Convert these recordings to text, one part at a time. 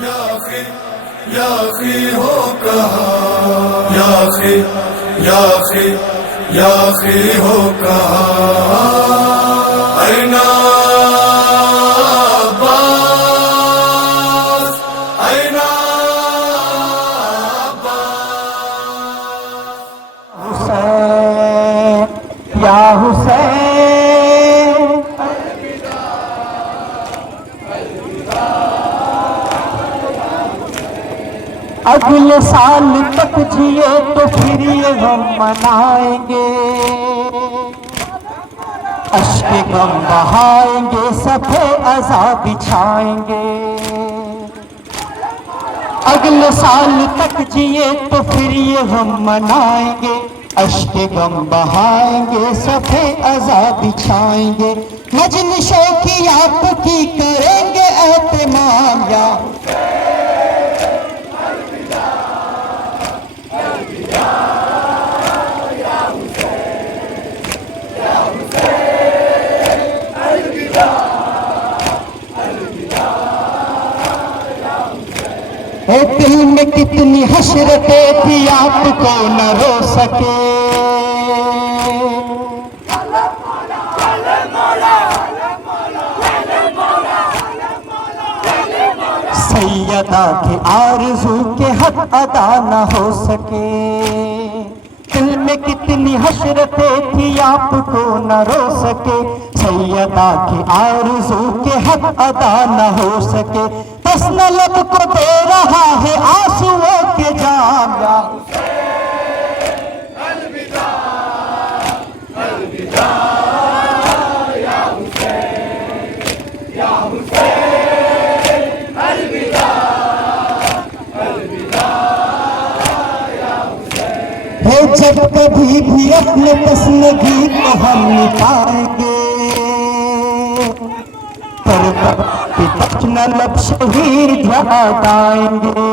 یا اخی ہو کہا، یا اخی یا اخی یا اخی ہو کہا، این عباس این عباس۔ حسین یا حسین اگلے سال تک جیے تو پھر یہ غم منائیں گے، اشک غم بہائیں گے، صفحے عذاب بچھائیں گے۔ اگلے سال تک جیے تو پھر یہ غم منائیں گے، اشک غم بہائیں گے، صفحے عذاب بچھائیں گے۔ مجلسوں کی آپ کی کریں گے اہتمام یا دل میں کتنی حسرتیں تھی آپ کو نہ رو سکے، سیدہ کے آرزو کے حق ادا نہ ہو سکے۔ دل میں کتنی حسرتیں تھی آپ کو نہ رو سکے، سیدہ کے آرزو کے حق ادا نہ ہو سکے۔ بس نہ لب کو دے رہا ہے آنسوؤں کے جام یا جب کبھی بھی اپنے تسنگی کو ہم مٹائیں گے، کربلا کی تشنہ لب شہید یاد آئیں گے۔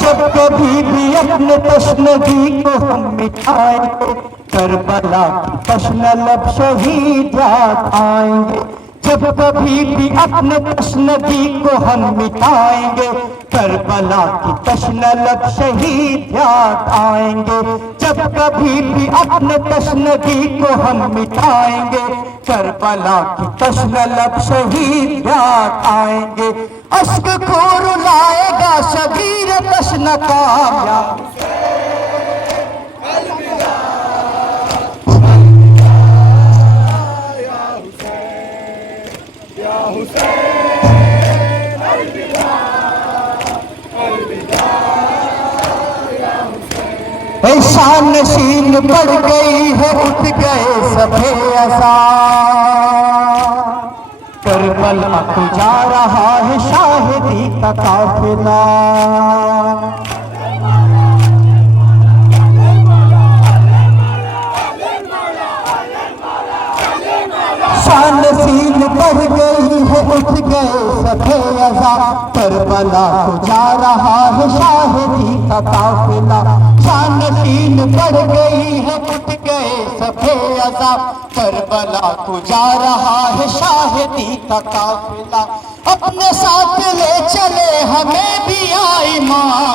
جب کبھی بھی اپنے تشنگی کو ہم مٹائیں گے، کربلا کی تشنہ لب شہید یاد آئیں گے۔ جب کبھی بھی اپنے تشنگی کو ہم مٹائیں گے، کربلا کی تشنہ لب شہید یاد آئیں گے۔ جب کبھی بھی اپنے تشنگی کو ہم مٹائیں گے، کربلا کی تشنہ لب شہید یاد آئیں گے۔ اشک کو رلائے گا شبیر تشنہ کامیاب شان نشین بڑھ گئی ہے، اٹھ گئے صفحے عذاب، کربلا کو جا رہا ہے شاہدی کا قافلہ۔ شان نشین بڑھ گئی ہے، اٹھ گئے صفحے عذاب، کربلا کو جا رہا ہے شاہدی کا قافلہ۔ شان نشین بڑھ گئی ہے، اٹھ گئے صفحے عذاب، کربلا کو جا رہا ہے شاہدی کا قافلہ۔ اپنے ساتھ لے چلے ہمیں بھی آئی ماں،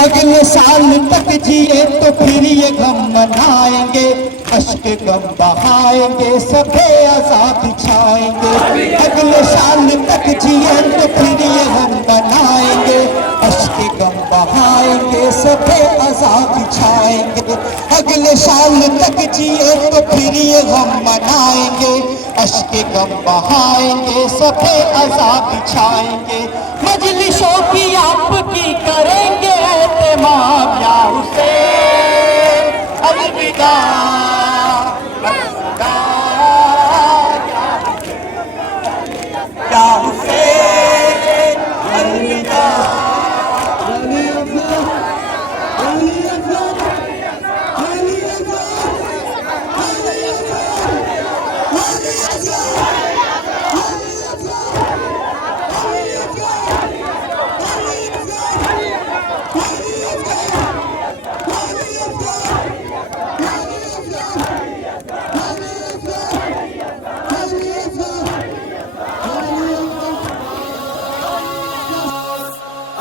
اگلے سال تک جیے تو پھر یہ غم منائیں گے، اشک غم بہائیں گے، صفحے عذاب بچھائیں گے۔ اگلے سال تک جیے تو پھر یہ غم منائیں گے، اشک غم بہائیں گے، صفحے عذاب بچھائیں گے۔ اگلے سال تک جیے تو پھر یہ غم منائیں گے، اشک غم بہائیں گے، صفحے عذاب بچھائیں گے۔ مجلسوں کی آپ کی کریں گے اہتمام یا حسین الوداع، یا حسین الوداع۔